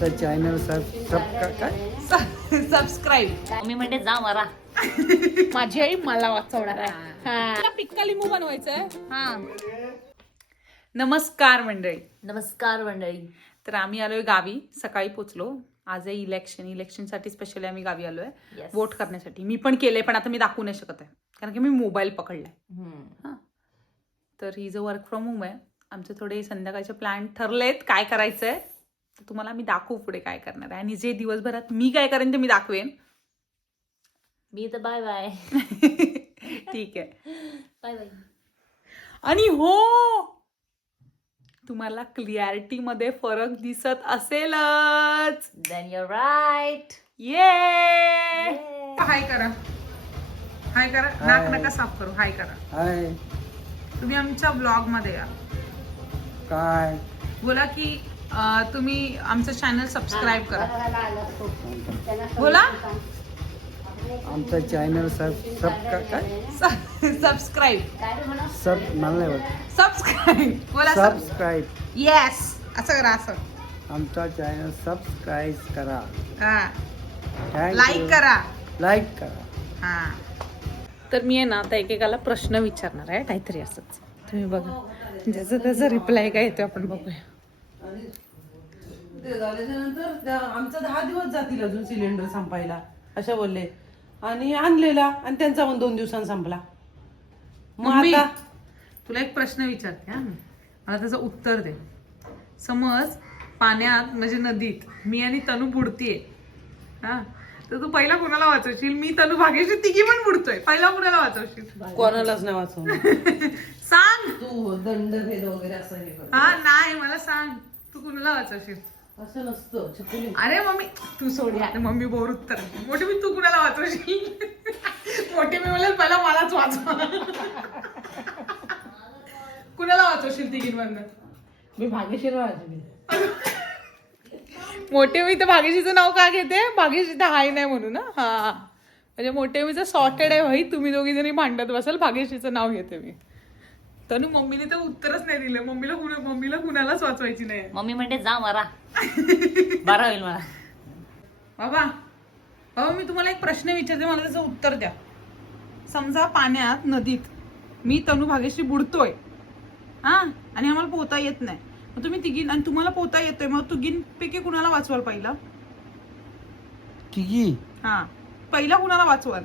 आमचं channel subscribe. मी म्हणते जा मरा. माझी आई मला वाचवणार आहे. हा. पिक्का लिंबू बनवायचंय. हा. नमस्कार मंडळी. नमस्कार मंडळी. तर आम्ही आलोय गावी. सकाळी पोचलो. आज आहे इलेक्शनसाठी स्पेशली आम्ही गावी आलोय Yes. वोट करण्यासाठी. मी पण केलंय, पण आता मी दाखवू नाही शकत आहे कारण की मी मोबाईल पकडलाय. हा. तर ही जो वर्क फ्रॉम होम आहे, आमचे थोडे संध्याकाळचे प्लॅन ठरलेत काय करायचंय. तर तुम्हाला मी दाखवू पुढे काय करणार आहे आणि जे दिवसभरात मी काय करेन ते मी दाखवेन. मी तर बाय बाय. ठीक आहे. Bye bye. आणि हो, तुम्हाला क्लिअरिटी मध्ये फरक दिसत असेलच. Then your right. ये हाय करा. हाय करा. नाक नका साफ करू. हाय करा. हाय तुम्ही आमच्या ब्लॉग मध्ये या. काय बोला की तुम्ही आमचं चॅनल सबस्क्राईब करा. बोला. आमचं चॅनल काय सबस्क्राईब. सब मला नाही वाटत. सबस्क्राईब बोला. सबस्क्राईब. येस. असं करा. असं आमचा चॅनल सबस्क्राईब करा. लाईक करा. लाईक करा. हा. तर मी आहे ना आता एकेकाला प्रश्न विचारणार आहे काहीतरी असंच. तुम्ही बघा ज्याचा त्याचा रिप्लाय काय येतो आपण बघूया. ते झाल्याच्या नंतर आमचा 10 दिवस जातील अजून सिलेंडर संपायला अशा बोलले आणि आणलेला आणि त्यांचा पण 2 दिवसांनी संपला. मग मम्मी, आता तुला एक प्रश्न विचारते हा. मला त्याचं उत्तर दे. समज पाण्यात म्हणजे नदीत मी आणि तनू बुडतीये हा, तर तू पहिला कुणाला वाचवशील? मी तनू भाग्यशी तिघी पण बुडतोय. पहिला कुणाला वाचवशील? कोणालाच नाही वाचवणार. सांग तू दंडभेद वगैरे असं हे कर. हा. नाही मला सांग तू कुणाला वाचवशील? असं नसतं चिपळी. अरे मम्मी तू सोड यार. मम्मी बोर उत्तर. मोठी मी तू कुणाला वाचवशील? मोठी मी बोलेल पहिला मलाच वाचवा. कुणाला वाचवशील तिघींमधनं? मी भाग्यशीर वाजवी. मोठे मी तर भाग्यशीचं नाव का घेते? भाग्यशी तर हाय नाही म्हणून ना. हा म्हणजे मोठे मीचं सॉर्टेड आहे भाई. तुम्ही दोघी जणी भांडत बसाल. भाग्यशीचं नाव घेते मी. तनु मम्मीने तर उत्तरच नाही दिलं. मम्मीला कुणालाच वाचवायची नाही. मम्मी म्हणते जा मरा. बरा होईल मला. बाबा मी तुम्हाला एक प्रश्न विचारते, मला त्याचं उत्तर द्या. समजा पाण्यात नदीत मी तनु भाग्यश्री बुडतोय हा आणि आम्हाला पोहता येत नाही. मग तुम्ही तिघीन आणि तुम्हाला पोहता येतोय, मग तिघींपैकी कुणाला वाचवाल पहिला? तिघी हा पहिला कुणाला वाचवाल?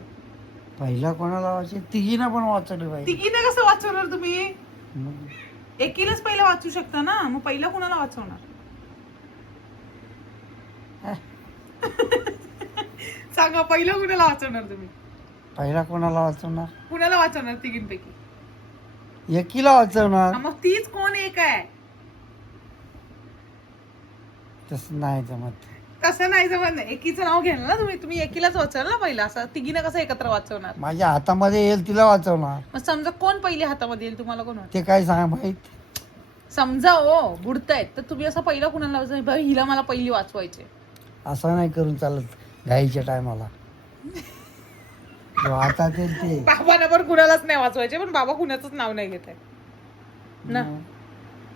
पहिला कोणाला वाचायची? तिघीना पण वाचवली पाहिजे. तिघीने कसं वाचवणार तुम्ही? मग एकीलाच पहिला वाचू शकता ना. मग पहिला कुणाला वाचवणार? सांगा पहिला कुणाला वाचवणार तुम्ही? पहिला कोणाला वाचवणार? कुणाला वाचवणार तिघींपैकी? एकीला वाचवणार. हा, मग तीच कोण एक आहे? तसं नाही जमत. तसं नाही जमत नाही. एकीचं नाव घ्याल ना तुम्ही एकीलाच वाचवाल ना पहिला. असं तिघीनं कसं एकत्र वाचवणार? माझ्या हातामध्ये येईल तिला वाचवणार. मग समजा कोण पहिले हातामध्ये येईल तुम्हाला कोण वाटतं? ते काय सांग माहित. समजा हो बुडतायत तर तुम्ही असं पहिला कुणाला वाचवायचं? हिला मला पहिली वाचवायचे. असं नाही करून चालत घाईच्या टायमाला. आता ते बाबांना पण कुणालाच नाही वाचवायचे, पण बाबा कुणाचंच नाव नाही घेत आहे ना.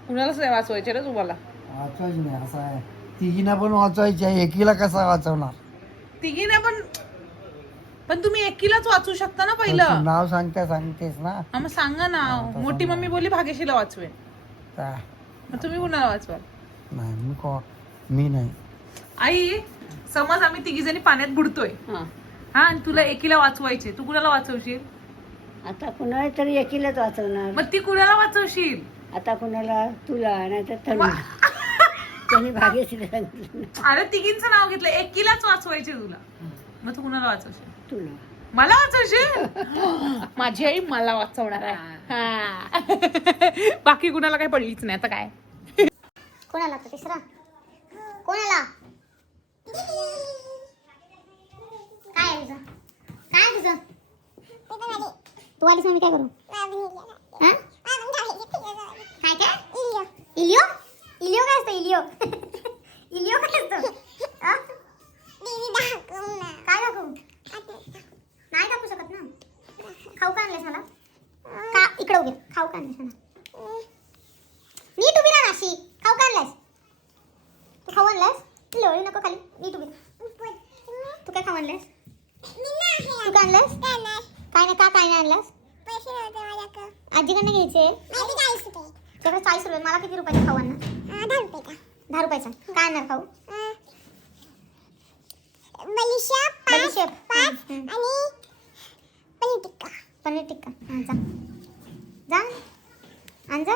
कुणालाच नाही वाचवायचे ना तुम्हाला. वाचवायची नाही असं आहे. तिघीना पण वाचवायची आहे. एकीला कसा वाचवणार? तिघीने पण तुम्ही एकीलाच वाचू शकता ना पहिलं. नाव सांगतेस ना. हा मग सांगा ना. मोठी मम्मी बोलली भाग्यशीला वाचवेन. काय? मग तुम्ही कुणाला वाचवाल? नाही मी नाही. आई समज आम्ही तिघी जणी पाण्यात बुडतोय हा आणि तुला एकीला वाचवायचे, तू कुणाला वाचवशील? आता कुणाला तरी एकीलाच वाचवणार. मग ती कुणाला वाचवशील? आता कुणाला तुला नाही तर त्यांनी भाग्यश्री सांगितलं अरे तिघींचं नाव घेतलं. एकीलाच वाचवायचे तुला. मग तू कुणाला वाचवशील? तुला. मला वाचवशील? माझी आई मला वाचवणार आहे. बाकी कुणाला काही पडलीच नाही. आता काय कोणाला तर तिसरा कोणाला काय आहे तुझं? काय तुझं? तू आलीस ना मी काय करू? हा? काय काय इलिओ इलिओ काय असतं? इलिओ इलिओ काय असतं? हा? काय दाखवू? नाही दाखवू शकत ना. खाऊ का आणलेस मला? का इकडे उभे खाऊ का आणलेस मला? नीट उभी राहा अशी. खाऊ का आणलेस? तू खाऊ आणलास? लोळ आणलेस? तू काय आणलंस? काय नाही का काय नाही आणलास? आजीकडनं घ्यायचे तुझ्याकडे 40 रुपये. मला किती रुपयाचा खाऊ आणणार? 10 रुपयाचा. काय आणणार खाऊ? बलिशेप पनीर टिक्का. हां जा जा आण जा.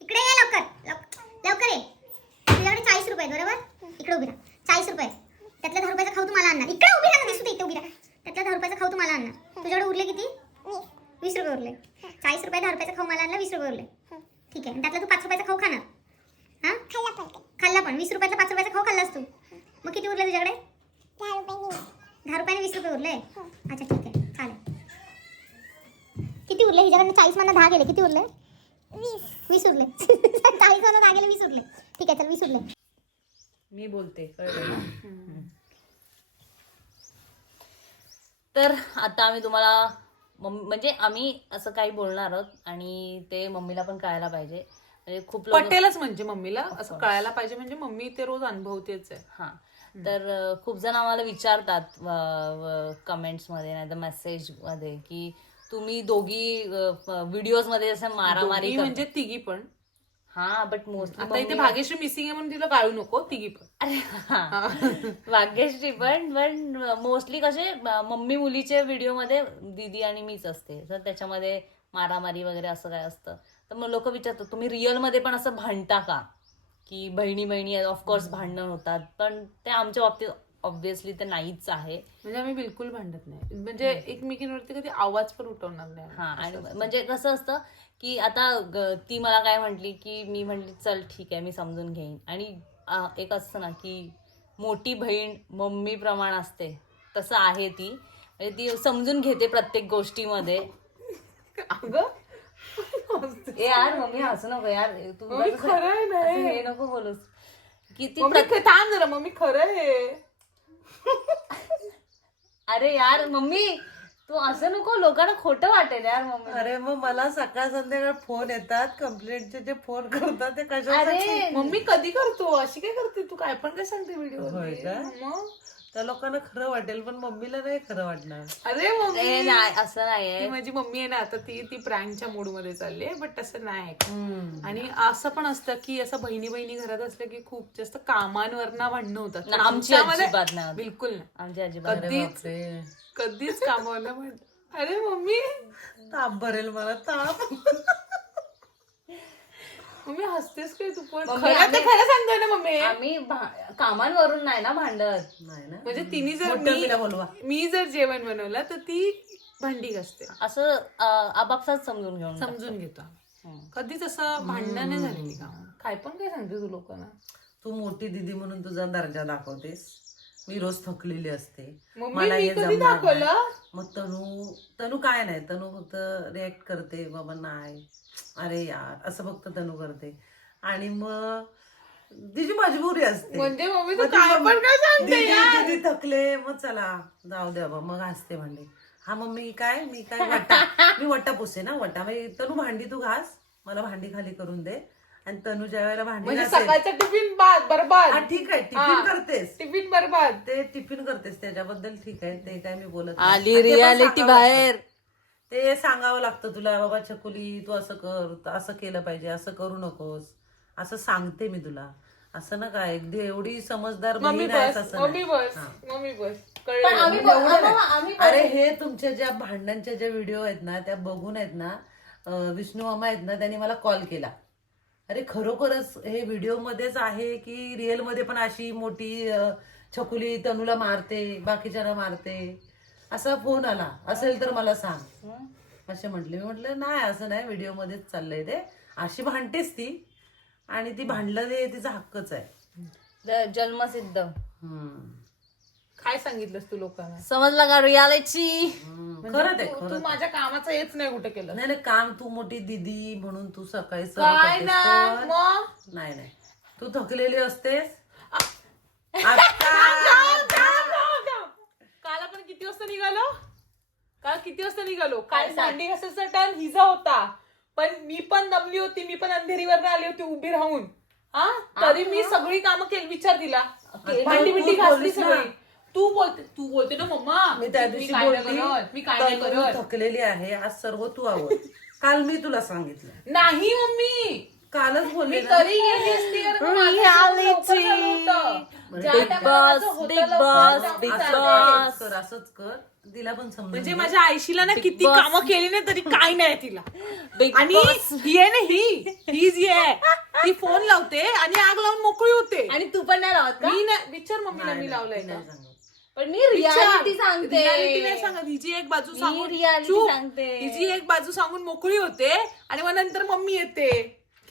इकडे ये लवकर ये. तुझ्याकडे 40 रुपये बरोबर. इकडे उभी राहा. 40 रुपये त्यातल्या 10 रुपयाचा खाऊ तुम्हाला आणणार. इकडे उभी राहा. दिसू दे इथे उभी राहा. त्यातल्या 10 रुपयाचा खाऊ तुम्हाला आणणार. तुझ्याकडे उरले किती? 20 रुपये उरले. 40 रुपये 10 रुपयाचा खाऊ मला आणला. 20 रुपये उरले. ठीक आहे. त्यातला तू 5 रुपयाचा खाऊ खाणार. हां खाल्ला पण 20 रुपयाचा 5 रुपयाचा खाऊ खाल्लास तू. मग किती उरले तुझ्याकडे? 10 रुपयाने 20 रुपये उरले. अच्छा ठीक आहे चालेल. किती उरले? हिच्याकडनं 40 मधनं 10 गेले. किती उरले? 20 उरले. 40 मधनं 10 गेले 20 उरले. ठीक आहे चल 20 उरले. मी बोलते कळलं. तर आता आम्ही तुम्हाला म्हणजे आम्ही असं काही बोलणार आहोत आणि ते मम्मीला पण कळायला पाहिजे. म्हणजे खूप लोक पटेलच म्हणजे मम्मीला असं कळायला पाहिजे. म्हणजे मम्मी ते रोज अनुभवतेच आहे. हा तर खूप जण आम्हाला विचारतात कमेंट्स मध्ये नाही तर मेसेज मध्ये की तुम्ही दोघी व्हिडिओज मध्ये असं मारामारी दोघी म्हणजे तिघी पण. हा बट मोस्टली आता इथे भाग्यश्री मिसिंग आहे म्हणून तिला गाळू नको. तिघी पण. अरे हा भाग्यश्री पण मोस्टली कसे मम्मी मुलीचे व्हिडिओ मध्ये दीदी आणि मीच असते. तर त्याच्यामध्ये मारामारी वगैरे असं काय असतं. तर मग लोक विचारतात तुम्ही रिअल मध्ये पण असं भांडता का? की बहिणी बहिणी ऑफकोर्स भांडणं होतात पण ते आमच्या बाबतीत ऑब्व्हियसली ते नाहीच आहे. म्हणजे आम्ही बिलकुल भांडत नाही. म्हणजे एकमेकींवरती कधी आवाज पण उठवणार नाही. हा आणि म्हणजे कसं असतं की आता ती मला काय म्हटली की मी म्हटली चल ठीक आहे मी समजून घेईन. आणि एक असतं ना की मोठी बहीण मम्मी प्रमाण असते तसं आहे ती. म्हणजे ती समजून घेते प्रत्येक गोष्टीमध्ये. अगं ए यार मम्मी हसू नको यार. तू मम्मी खरं आहे ना असं हे नको बोलूस. किती मम्मी थांब जरा. मम्मी खरं आहे. अरे यार मम्मी तू असं नको लोकांना खोटं वाटेल यार मम्मी. अरे मग मला सकाळ संध्याकाळ फोन येतात कंप्लेंटचे जे फोन करतात ते कशासाठी? अरे मम्मी कधी करतो अशी काय करते तू? काय पण काय सांगते व्हिडिओ. होय का? मग त्या लोकांना खरं वाटेल पण मम्मीला नाही खरं वाटणार. अरे मम्मी नाही असं ती नाहीये. माझी मम्मी आहे ना आता ती प्रँकच्या मूड मध्ये चालली आहे. बट तसं नाही. आणि असं पण असतं की असं बहिणी बहिणी घरात असलं की खूप जास्त कामांवरनं भांडणं होतात. नाही, आमची तुमच्यामध्ये अजिबात नाही होत. बिलकुल नाही. आमची अजिबात कधीच कामावरनं भांडण. अरे मम्मी ताप भरेल मला ताप. मम्मी हसतेस काय तू पण? मम्मी, खरं ते खरं सांगतोय ना मम्मी. आम्ही कामांवरून नाही ना भांडत. नाही ना म्हणजे तिने जर मोठं तिला बोलवा. मी जर जेवण बनवलं तर ती भांडी घासते. असं आपापसात समजून घेऊन समजून घेतो आम्ही. कधीच असं भांडण नाही झालेली काम. काय पण काय सांगते तू लोकांना. तू मोठी दिदी म्हणून तुझा दर्जा दाखवतेस. मी रोज थकलेली असते. मम्मी मला मी हे कधी जमणार नाही. दाखवलं? मग तनू काय नाही. तनू फक्त रिॲक्ट करते बाबा नाही अरे यार असं फक्त तनू करते. आणि मग तिची मजबुरी असते. म्हणजे मम्मी तू मग ती काय मम्मी- पण काय सांगते दीदी यार. दीदी थकले मग चला जाऊ द्या बा मग हसते भांडे. हा मम्मी काय मी काय मी वट्टा पुसते ना वट्टा. तनू भांडी तू घास मला भांडी खाली करून दे. आणि तनू ज्या वेळेला भांडी म्हणजे घासेल सकाळचा टिफिन बरबाद. हा ठीक आहे टिफिन करतेस. टिफिन बरबाद. ते टिफिन करतेस त्याच्याबद्दल ठीक आहे ते काय मी बोलत आली आणि ते पण रियालिटी सांगावं बाहेर. लागतं. ते सांगावं लागतं तुला बाबा छकुली तू असं कर असं केलं पाहिजे असं करू नकोस असं सांगते मी तुला. असं ना काय अगदी एवढी समजदार मम्मी बहीण आहेस बस असं मम्मी नाही. बस हा. मम्मी बस पण कळलं. आम्ही आम्ही अरे हे तुमच्या ज्या भांडणांच्या ज्या व्हिडिओ आहेत ना त्या बघून आहेत ना विष्णू मामा आहेत ना त्यांनी मला कॉल केला. अरे खरोखरच हे व्हिडिओ मध्येच आहे की रिअल मध्ये पण अशी मोठी छकुली तनूला मारते बाकीच्याला मारते असा फोन आला असेल तर मला सांग असे म्हटले. मी म्हटलं नाही असं नाही व्हिडिओ मध्येच चाललंय ते. अशी भांडतेच ती आणि ती भांडलं ते तिचा हक्कच आहे. जन्मसिद्ध. काय सांगितलंस तू लोकांना? समजलं का रियालिटी. खरं ते तू माझ्या कामाचं हेच नाही कुठे केलं. नाही काम तू मोठी दिदी म्हणून तू सकाळी काय नाही मग नाही नाही तू थकलेली असतेस. काल आपण किती वाजता निघालो? काल किती वाजता निघालो? काल भांडी घासायचा टर्न हिचा होता. पण मी पण दमली होती. मी पण अंधेरीवर आली होती उभी राहून. हा तरी मी सगळी कामं केली. विचार दिला भांडी बिंडी तू घासली बोललीस ना. सगळी. तू बोलते ना मम्मा मी त्या दिवशी काय नाही बोलली करत, मी काय नाही तनु करत. थकलेली आहे, आज सर्व तू आवड. काल मी तुला सांगितलं, नाही मम्मी कालच मी बोलले ना. तरी गेली असती कारण माझं लवकर झालं होतं. ज्या Big टायमाला Boss, माझं होतं Big लवकर, Boss, तेव्हा Big चालते. Boss. कर असंच कर, तिला पण समजून म्हणजे घे. माझ्या आईशीला ना किती Boss. कामं केली नाही तरी काय नाही तिला. Big आणि Boss. ही आहे ना ही जी आहे ती फोन लावते आणि आग लावून मोकळी होते. आणि तू पण नाही राहत का? मी नाही विचार मम्मीला नाही, मी नाही, लावलंय ती का? नाही सांगत. पण मी रियालिटी सांगते. Reality नाही सांगत. हिची एक बाजू मी सांगून reality चूप. सांगते. हिची एक बाजू सांगून मोकळी होते आणि मग नंतर मम्मी येते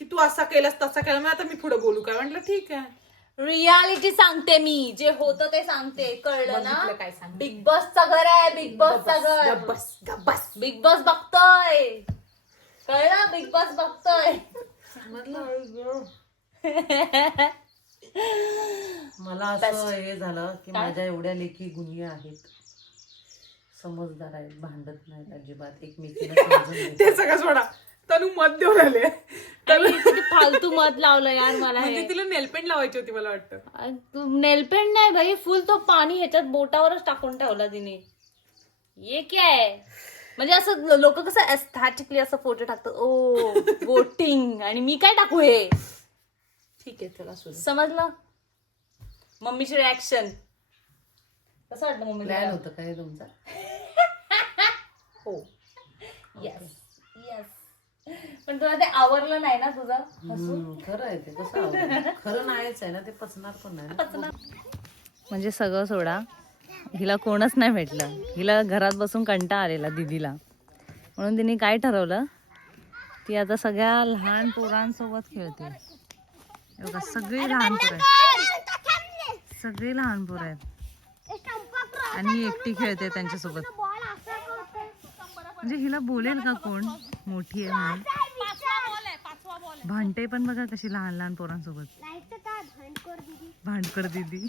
की तू असा केलास तसा केला. मग आता मी पुढे बोलू काय? म्हटलं ठीक आहे. रियालिटी सांगते मी, जे होतं ते सांगते, कळलं बघितलं ना? काय सांग. बिग बॉसचं घर आहे, बिग बॉसचं घर. गब्बस गब्बस. बिग बॉस बघतोय, कळलं? बिग बॉस बघतोय. मला असं हे झालं की माझ्या एवढ्या लेखी गुणी आहेत, समजदार आहेत, भांडत नाहीत अजिबात, एकमेकीला समजून घेतात. ते सगळं सोडा. तनु मत देऊन आले. आणि किती फालतू मत लावलं यार मला म्हणजे हे. तिला नेलपेंट लावायची होती मला वाटतं. नेलपेंट नाही भाई, फुल तो पाणी ह्याच्यात बोटावरच टाकून ठेवला तिने. ये क्या आहे? म्हणजे असं लोक कसं एस्थेटिकली असं फोटो टाकतात, ओ वोटिंग, आणि मी काय टाकू हे? ठीक आहे चला सुरू. समजलं? मम्मीची रिॲक्शन कसं वाटलं प्लॅन मम्मीला? होतं काय तुमचा? हो. Yes yes. पण तुला ते आवडलं नाही ना तुझं हसून? खरं आहे ते, कसं आवडलं? खरं नाहीच आहे ना ते, पचणार पण नाही ना. म्हणजे सगळं सोडा, हिला कोणच नाही भेटलं. हिला घरात बसून कंटाळा आलेला दीदीला, म्हणून तिने काय ठरवलं, ती आता सगळ्या लहान पोरांसोबत खेळते. हे बघा, सगळी लहान पोरं आहेत, सगळी लहान पोरं आहेत आणि ही एकटी खेळते त्यांच्यासोबत. म्हणजे हिला बोलेल का कोण, मोठी आहे म्हणून. भांडते पण बघा कशी लहान लहान पोरांसोबत. भांडकर दीदी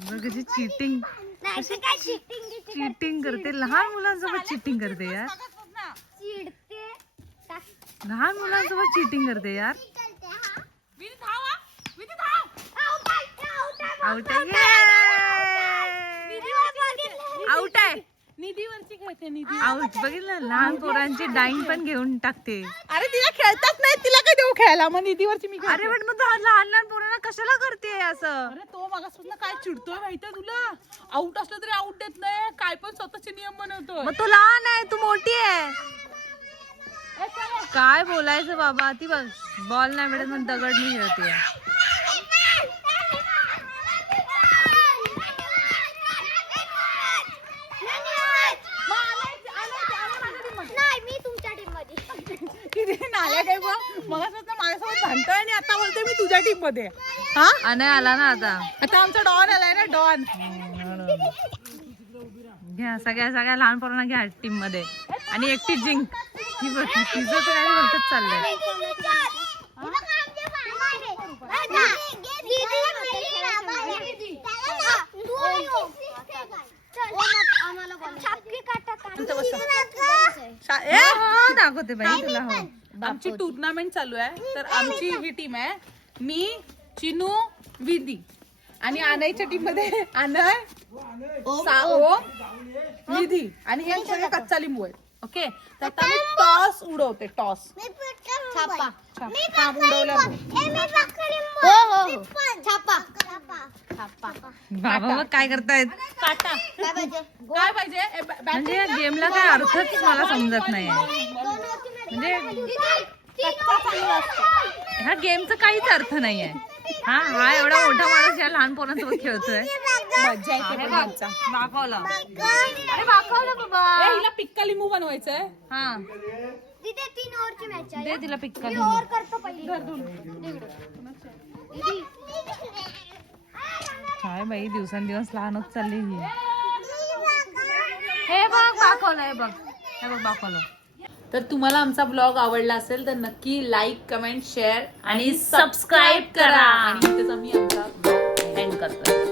बघ कशी चिटिंग करते, लहान मुलांसोबत चिटिंग करते यार, लहान मुलांसोबत चिटिंग करते यार. आउट आहे, निधीवरची खेळते निधी. आउट. बघितलं, लहान पोरांची डाईंग पण घेऊन टाकते. अरे तिला खेळतात नाही, तिला काय देऊ खेळायला? मग निधीवरची मी अरे पण मग लहान लहान पोरांना कशाला करते असं? अरे तो मागासपासून काय चिडतोय माहितीये तुला? आउट असलं तरी आउट देत नाही, काय पण स्वतःचे नियम बनवतोय. मग तू लहान आहे, तू मोठी आहे, काय बोलायचं बाबा. ती बघ, बॉल नाही भेटत म्हणून दगड नाही खेळते. नाल्या काय मगासपासून माझ्यासोबत भांडतोय आणि आता बोलतोय मी तुझ्या टीम मध्ये. हा नाही आला ना आता. आता आमचा डॉन आलाय ना, डॉन. घ्या सगळ्या लहान पोरांना घ्या टीम मध्ये आणि एकटी जिंक. ती बघ, तिचं तर काय भरतच चाललंय. दाखवते बाई तुला. हो, आमची टुर्नामेंट चालू आहे, तर आमची ही टीम आहे, मी, चिनू, विधी, आणि आनयच्या टीम मध्ये अनय, ओम, निधी, आणि हे सगळे कच्चा लिंबू आहेत. ओके, तर आता मी टॉस उडवते. टॉस बाबा मग काय करतायत? काटा काय पाहिजे? म्हणजे या गेमला काय अर्थच मला समजत नाही. म्हणजे ह्या गेमचा काहीच अर्थ नाहीये. हा एवढा मोठा माणूस या लहान पोरांसोबत खेळतोय. मज्जा येते. दाखवलं, अरे दाखवलं बाबा. हिला पिक्का लिंबू बनवायचंय. हा तिथे 3 ओव्हरची मॅच आहे. दे तिला पिक्का. मी ओव्हर करतो पहिली. काय बाई, दिवसांदिवस लहान होत चालली ही. हे बघ दाखवलं, हे बघ दाखवलं. तर तुम्हाला आमचा ब्लॉग आवडला असेल तर नक्की लाईक, कमेंट, शेअर आणि सबस्क्राईब करा. आणि इथेच आम्ही आमचा एंड करतोय.